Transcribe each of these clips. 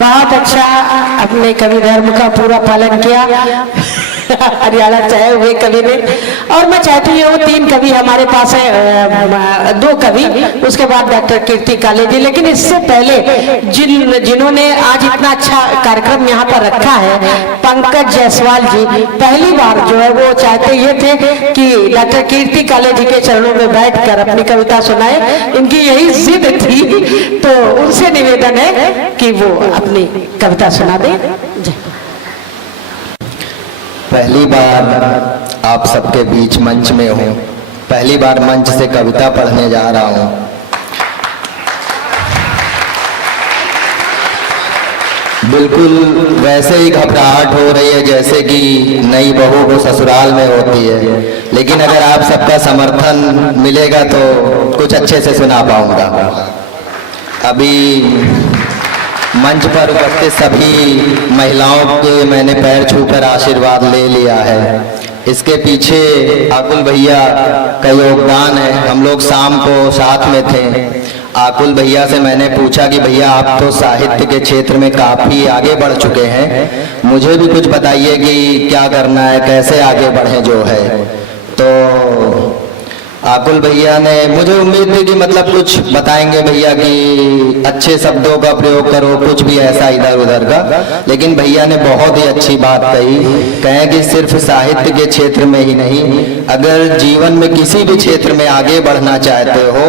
बहुत अच्छा अपने कवि धर्म का पूरा पालन किया हरियाणा चाहे हुए कवि ने। और मैं चाहती हूँ 3 कवि हमारे पास है, 2 कवि, उसके बाद डॉक्टर कीर्ति काले जी। लेकिन इससे पहले जिन्होंने आज इतना अच्छा कार्यक्रम यहाँ पर रखा है, पंकज जायसवाल जी पहली बार जो है वो चाहते ये थे कि डॉक्टर कीर्ति काले जी के चरणों में बैठकर अपनी कविता सुनाए। इनकी यही जिद थी, तो उनसे निवेदन है कि वो अपनी कविता सुना दें। पहली बार आप सबके बीच मंच में हूँ, पहली बार मंच से कविता पढ़ने जा रहा हूँ। बिल्कुल वैसे ही घबराहट हो रही है जैसे कि नई बहू को ससुराल में होती है, लेकिन अगर आप सबका समर्थन मिलेगा तो कुछ अच्छे से सुना पाऊंगा। अभी मंच पर उपस्थित सभी महिलाओं के मैंने पैर छूकर आशीर्वाद ले लिया है। इसके पीछे आकुल भैया का योगदान है। हम लोग शाम को साथ में थे। आकुल भैया से मैंने पूछा कि भैया आप तो साहित्य के क्षेत्र में काफ़ी आगे बढ़ चुके हैं, मुझे भी कुछ बताइए कि क्या करना है, कैसे आगे बढ़ें जो है। तो आकुल भैया ने, मुझे उम्मीद थी कि मतलब कुछ बताएंगे भैया कि अच्छे शब्दों का प्रयोग करो, कुछ भी ऐसा इधर उधर का, लेकिन भैया ने बहुत ही अच्छी बात कही। कहें कि सिर्फ साहित्य के क्षेत्र में ही नहीं, अगर जीवन में किसी भी क्षेत्र में आगे बढ़ना चाहते हो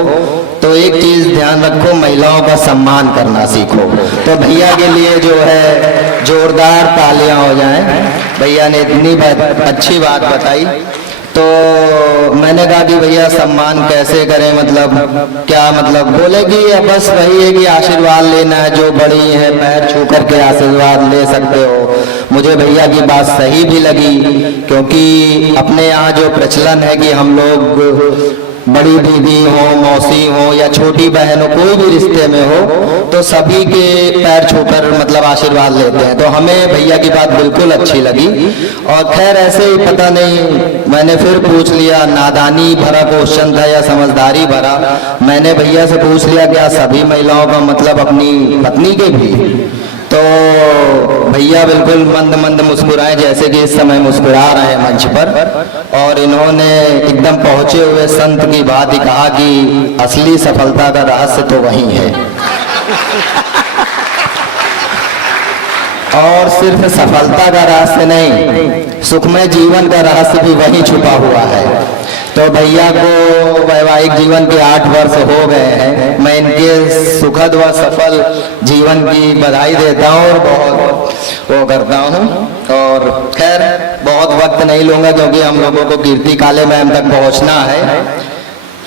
तो एक चीज ध्यान रखो, महिलाओं का सम्मान करना सीखो। तो भैया के लिए जो है जोरदार तालियां हो जाएं। भैया ने इतनी अच्छी बात बताई। तो मैंने कहा कि भैया सम्मान कैसे करें, मतलब क्या, मतलब बोले कि बस वही है कि आशीर्वाद लेना है, जो बड़ी है पैर छू करके आशीर्वाद ले सकते हो। मुझे भैया की बात सही भी लगी, क्योंकि अपने यहाँ जो प्रचलन है कि हम लोग बड़ी दीदी हो, मौसी हो या छोटी बहन हो, कोई भी रिश्ते में हो तो सभी के पैर छूकर मतलब आशीर्वाद लेते हैं। तो हमें भैया की बात बिल्कुल अच्छी लगी। और खैर ऐसे ही पता नहीं, मैंने फिर पूछ लिया, नादानी भरा क्वेश्चन था या समझदारी भरा। मैंने भैया से पूछ लिया क्या सभी महिलाओं का मतलब अपनी पत्नी के भी? तो भैया बिल्कुल मंद मंद मुस्कुराए, जैसे कि इस समय मुस्कुरा रहे हैं मंच पर। और इन्होंने एकदम पहुंचे हुए संत की बात ही कहा कि असली सफलता का रहस्य तो वही है। और सिर्फ सफलता का रहस्य नहीं, सुखमय जीवन का रहस्य भी वहीं छुपा हुआ है। तो भैया को वैवाहिक जीवन के 8 वर्ष हो गए हैं। मैं इनके सुखद व सफल जीवन की बधाई देता हूँ और बहुत वो करता हूँ। और खैर बहुत वक्त नहीं लूँगा क्योंकि हम लोगों को कीर्ति काले मैम तक पहुँचना है।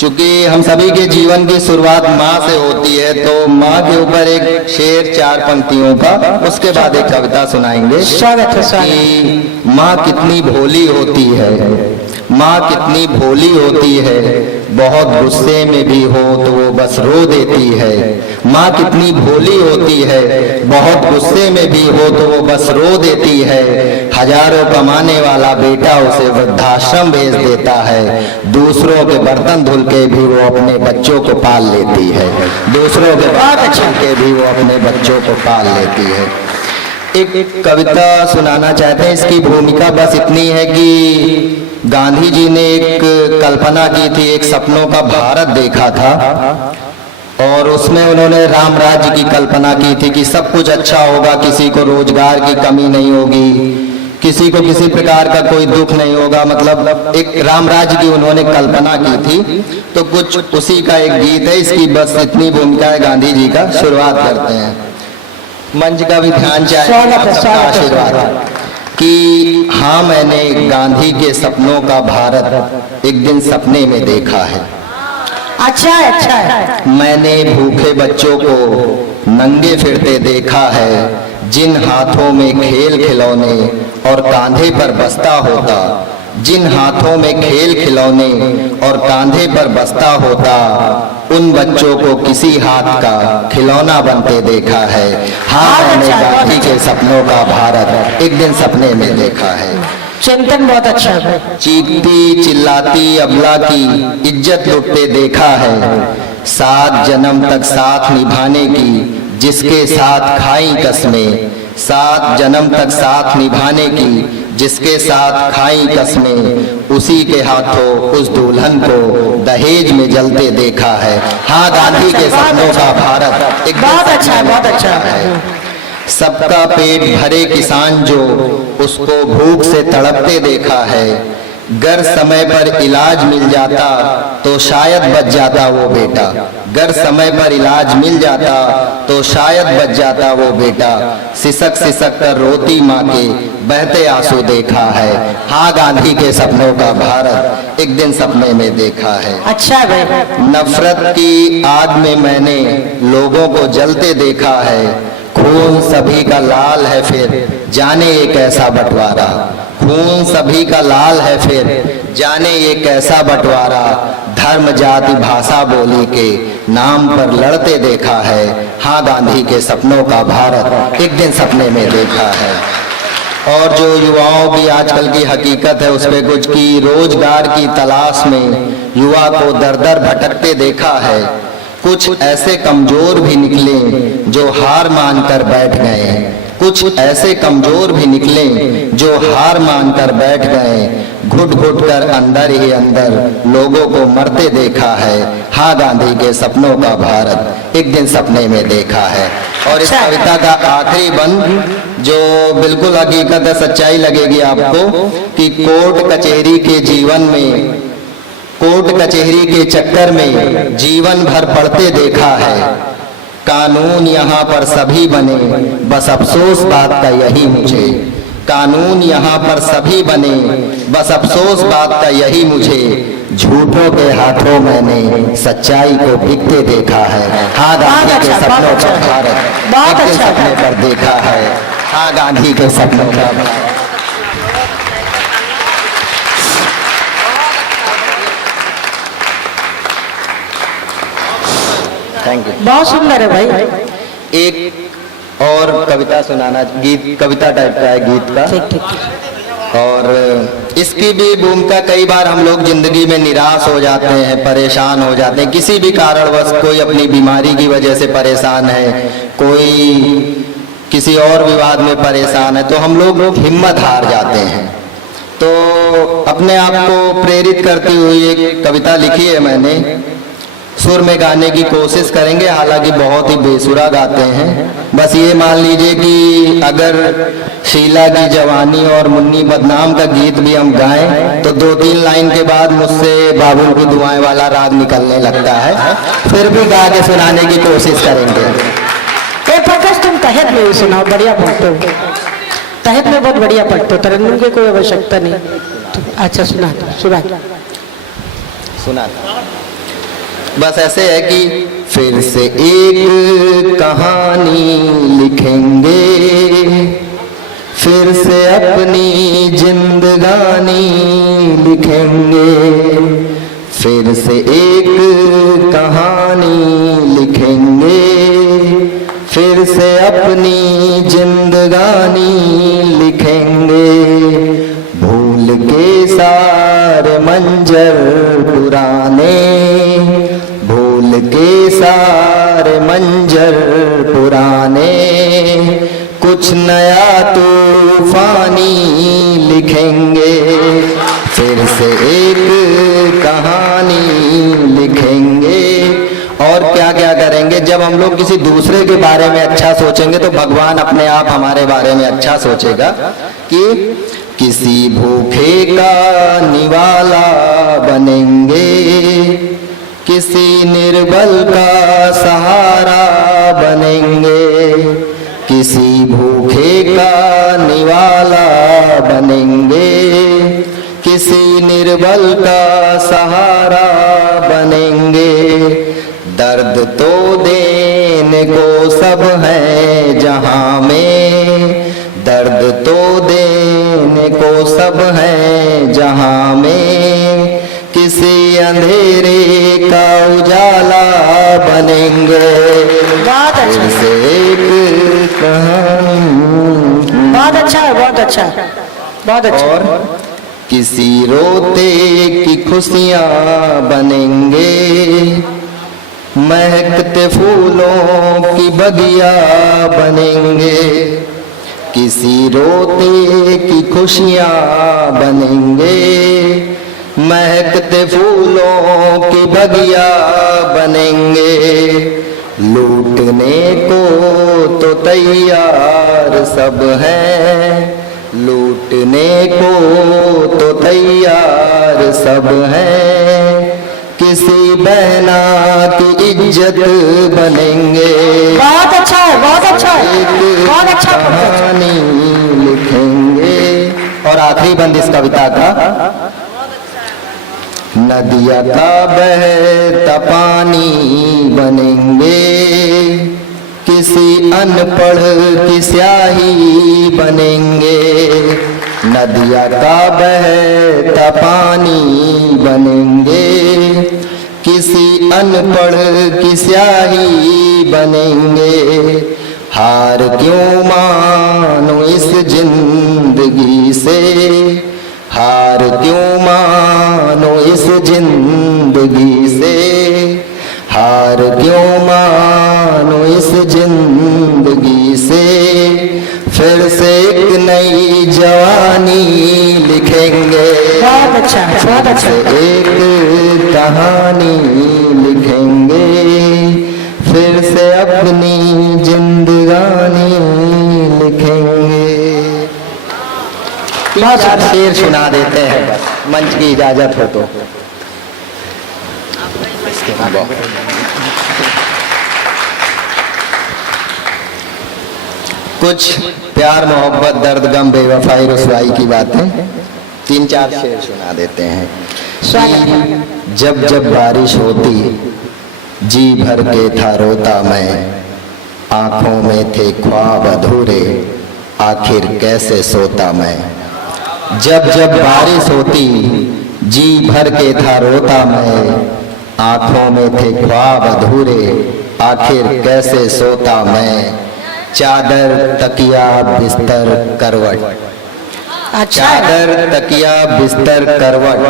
चूंकि हम सभी के जीवन की शुरुआत माँ से होती है, तो माँ के ऊपर एक शेर 4 पंक्तियों का, उसके बाद एक कविता सुनाएंगे कि माँ कितनी भोली होती है, माँ कितनी भोली होती है, बहुत गुस्से में भी हो तो वो बस रो देती है। माँ कितनी भोली होती है, बहुत गुस्से में भी हो तो वो बस रो देती है। हजारों कमाने वाला बेटा उसे वृद्धाश्रम भेज देता है, दूसरों के बर्तन धुल के भी वो अपने बच्चों को पाल लेती है, दूसरों के बर्तन के भी वो अपने बच्चों को पाल लेती है। एक कविता सुनाना चाहते हैं। इसकी भूमिका बस इतनी है कि गांधी जी ने एक कल्पना की थी, एक सपनों का भारत देखा था और उसमें उन्होंने राम राज्य की कल्पना की थी कि सब कुछ अच्छा होगा, किसी को रोजगार की कमी नहीं होगी, किसी को किसी प्रकार का कोई दुख नहीं होगा। मतलब एक राम राज्य की उन्होंने कल्पना की थी। तो कुछ उसी का एक गीत है, इसकी बस इतनी भूमिका है गांधी जी का। शुरुआत करते हैं। मंच का भी ध्यान चाहिए, आशीर्वाद कि हाँ मैंने गांधी के सपनों का भारत एक दिन सपने में देखा है। अच्छा है, अच्छा है। मैंने भूखे बच्चों को नंगे फिरते देखा है, जिन हाथों में खेल खिलौने और कांधे पर बस्ता होता, जिन हाथों में खेल खिलौने और कांधे पर बस्ता होता, उन बच्चों को किसी हाथ का खिलौना बनते देखा है। हाँ मैंने गांधी के सपनों का भारत एक दिन सपने में देखा है। चिंतन बहुत अच्छा है। चीखती चिल्लाती अबला की इज्जत लुटते देखा है, 7 जन्म तक साथ निभाने की जिसके साथ खाई कसमें, 7 जन्म तक साथ निभाने की जिसके साथ खाई कसमें, उसी के हाथों उस दुल्हन को दहेज में जलते देखा है। हाँ, गांधी के सपनों का भारत एक बहुत अच्छा है, बहुत अच्छा है। सबका पेट भरे किसान जो, उसको भूख से तड़पते देखा है। गर समय पर इलाज मिल जाता तो शायद बच जाता वो बेटा, गर समय पर इलाज मिल जाता तो शायद बच जाता वो बेटा। सिसक सिसक कर रोती माँ के बहते आंसू देखा है। हाँ, गांधी के सपनों का भारत एक दिन सपने में देखा है। अच्छा है भाई। नफरत की आग में मैंने लोगों को जलते देखा है। खून सभी का लाल है फिर जाने ये कैसा बंटवारा, खून सभी का लाल है फिर जाने ये कैसा बंटवारा। धर्म जाति भाषा बोली के नाम पर लड़ते देखा है। हाँ, गांधी के सपनों का भारत एक दिन सपने में देखा है। और जो युवाओं की आजकल की हकीकत है उस पे कुछ की, रोजगार की तलाश में युवा को दर दर भटकते देखा है। कुछ ऐसे कमजोर भी निकले जो हार मानकर बैठ गए, कुछ ऐसे कमजोर भी निकले जो हार मानकर बैठ गए। घुट घुट कर अंदर ही अंदर लोगों को मरते देखा है। हाँ, गांधी के सपनों का भारत एक दिन सपने में देखा है। और इस कविता का आखिरी बंद जो बिल्कुल हकीकत है, सच्चाई लगेगी आपको कि कोर्ट कचहरी के जीवन में, कोर्ट कचहरी के चक्कर में जीवन भर पढ़ते देखा है। कानून यहाँ पर सभी बने, बस अफसोस बात का यही मुझे, कानून यहाँ पर सभी बने, बस अफसोस बात का यही मुझे। झूठों के हाथों मैंने सच्चाई को बिकते देखा है। हाँ, गांधी के सपनों का भारत एक दिन सपने पर देखा है। हाँ, गांधी के सपनों का भारत। Thank you. बहुत सुंदर है भाई। एक और कविता सुनाना, गीत कविता टाइप का है, गीत का। ठीक ठीक। और इसकी भी भूमिका, कई बार हम लोग जिंदगी में निराश हो जाते हैं, परेशान हो जाते हैं, किसी भी कारणवश, कोई अपनी बीमारी की वजह से परेशान है, कोई किसी और विवाद में परेशान है, तो हम लोग हिम्मत हार जाते हैं। तो अपने आप को प्रेरित करती हुई एक कविता लिखी है मैंने। सुर में गाने की कोशिश करेंगे, हालांकि बहुत ही बेसुरा गाते हैं। बस ये मान लीजिए कि अगर शीला की जवानी और मुन्नी बदनाम का गीत भी हम गाएं तो 2-3 लाइन के बाद मुझसे बाबुल की दुआएं वाला राग निकलने लगता है। फिर भी गा के सुनाने की कोशिश करेंगे। प्रकाश, तुम तहत में भी सुनाओ, बढ़िया पढ़ते हो, तहत में बहुत बढ़िया पढ़ते हो, तरन्नुम की कोई आवश्यकता नहीं। अच्छा, सुना सुना। बस ऐसे है कि फिर से एक कहानी लिखेंगे, फिर से अपनी जिंदगानी लिखेंगे, फिर से एक कहानी लिखेंगे, फिर से अपनी जिंदगानी लिखेंगे। भूल के सारे मंजर पुराने, भूल के सारे मंजर पुराने, कुछ नया तूफानी लिखेंगे, फिर से एक कहानी लिखेंगे। और क्या क्या करेंगे, जब हम लोग किसी दूसरे के बारे में अच्छा सोचेंगे तो भगवान अपने आप हमारे बारे में अच्छा सोचेगा। कि किसी भूखे का निवाला बनेंगे, किसी निर्बल का सहारा बनेंगे, किसी भूखे का निवाला बनेंगे, किसी निर्बल का सहारा बनेंगे। दर्द तो देने को सब है जहां में, दर्द तो देने को सब है जहां में, किसी अंधेरे का उजाला बनेंगे। बहुत अच्छा, से एक कहानी। बहुत अच्छा है, बहुत अच्छा है, बहुत अच्छा। और किसी रोते की खुशियां बनेंगे, महकते फूलों की बगिया बनेंगे, किसी रोते की खुशियाँ बनेंगे। महकते फूलों की बगिया बनेंगे, लूटने को तो तैयार सब हैं, लूटने को तो तैयार सब हैं। किसी बहना की इज्जत बनेंगे, बहुत अच्छा है, बहुत अच्छा है, बहुत अच्छा है। कहानी लिखेंगे। और आखिरी बंद इस कविता का, नदिया का बहता पानी बनेंगे, किसी अनपढ़ की स्याही बनेंगे। नदिया का बहता पानी बनेंगे, किसी अनपढ़ की स्याही बनेंगे। हार क्यों मानो इस जिंदगी से, हार क्यों मानो इस जिंदगी से, हार क्यों मानो इस जिंदगी से। फिर से एक नई जवानी लिखेंगे, बहुत अच्छा है, बहुत अच्छा है। फिर एक कहानी लिखेंगे, फिर से अपनी जिंदगानी लिखेंगे। बहुत चार शेर सुना देते हैं बस, मंच की इजाजत हो तो। कुछ प्यार मोहब्बत दर्द गम बेवफाई रुसवाई की बातें, तीन चार शेर सुना देते हैं। जब जब बारिश होती जी भर के था रोता मैं, आंखों में थे ख्वाब अधूरे आखिर कैसे सोता मैं। जब जब बारिश होती जी भर के था रोता मैं, आंखों में थे ख्वाब अधूरे आखिर कैसे सोता मैं। चादर तकिया बिस्तर करवट, अच्छा है। चादर तकिया बिस्तर करवट,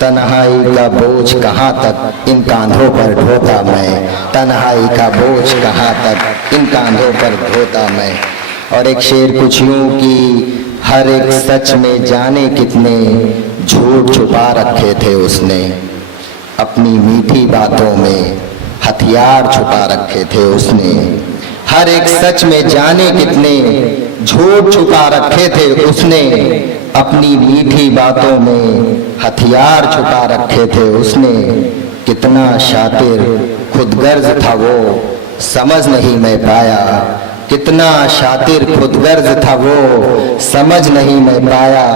तन्हाई का बोझ कहाँ तक इन कांधों पर ढोता मैं। तन्हाई का बोझ कहाँ तक इन कांधों पर ढोता मैं। और एक शेर कुछ यूं कि हर एक सच में जाने कितने झूठ छुपा रखे थे उसने, अपनी मीठी बातों में हथियार छुपा रखे थे उसने। हर एक सच में जाने कितने झूठ छुपा रखे थे उसने, अपनी मीठी बातों में हथियार छुपा रखे थे उसने। कितना शातिर खुदगर्ज था वो समझ नहीं मैं पाया, कितना शातिर खुदगर्ज था वो समझ नहीं मैं पाया।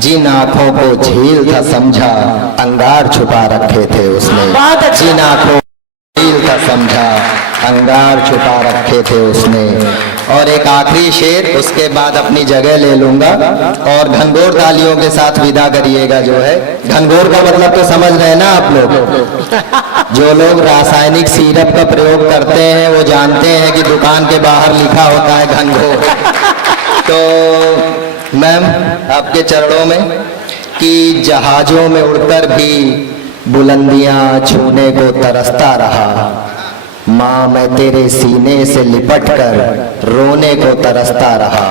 जिन आंखों को झील था समझा अंगार छुपा रखे थे उसने। जिन आंखों को झील था समझा अंगार छुपा रखे थे उसने। और एक आखिरी शेर, उसके बाद अपनी जगह ले लूंगा और घनघोर तालियों के साथ विदा करिएगा। जो है घनघोर का मतलब तो समझ रहे हैं ना आप लोग। जो लोग रासायनिक सिरप का प्रयोग करते हैं वो जानते हैं कि दुकान के बाहर लिखा होता है घनघोर। तो मैम आपके चरणों में कि जहाजों में उड़कर भी बुलंदियां छूने को तरसता रहा, माँ मैं तेरे सीने से लिपट कर रोने को तरसता रहा।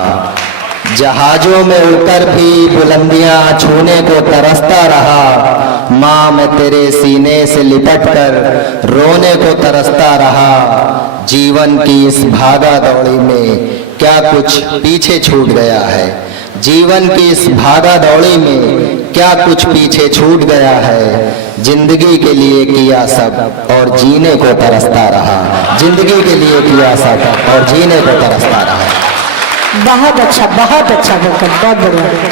जहाजों में उड़कर भी बुलंदियां छूने को तरसता रहा, माँ मैं तेरे सीने से लिपट कर रोने को तरसता रहा। जीवन की इस भागा दौड़ी में क्या कुछ पीछे छूट गया है, जीवन की इस भागा दौड़ी में क्या कुछ पीछे छूट गया है। जिंदगी के लिए किया सब और जीने को तरसता रहा, जिंदगी के लिए किया सब और जीने को तरसता रहा। बहुत अच्छा, बहुत अच्छा, बहुत बढ़िया।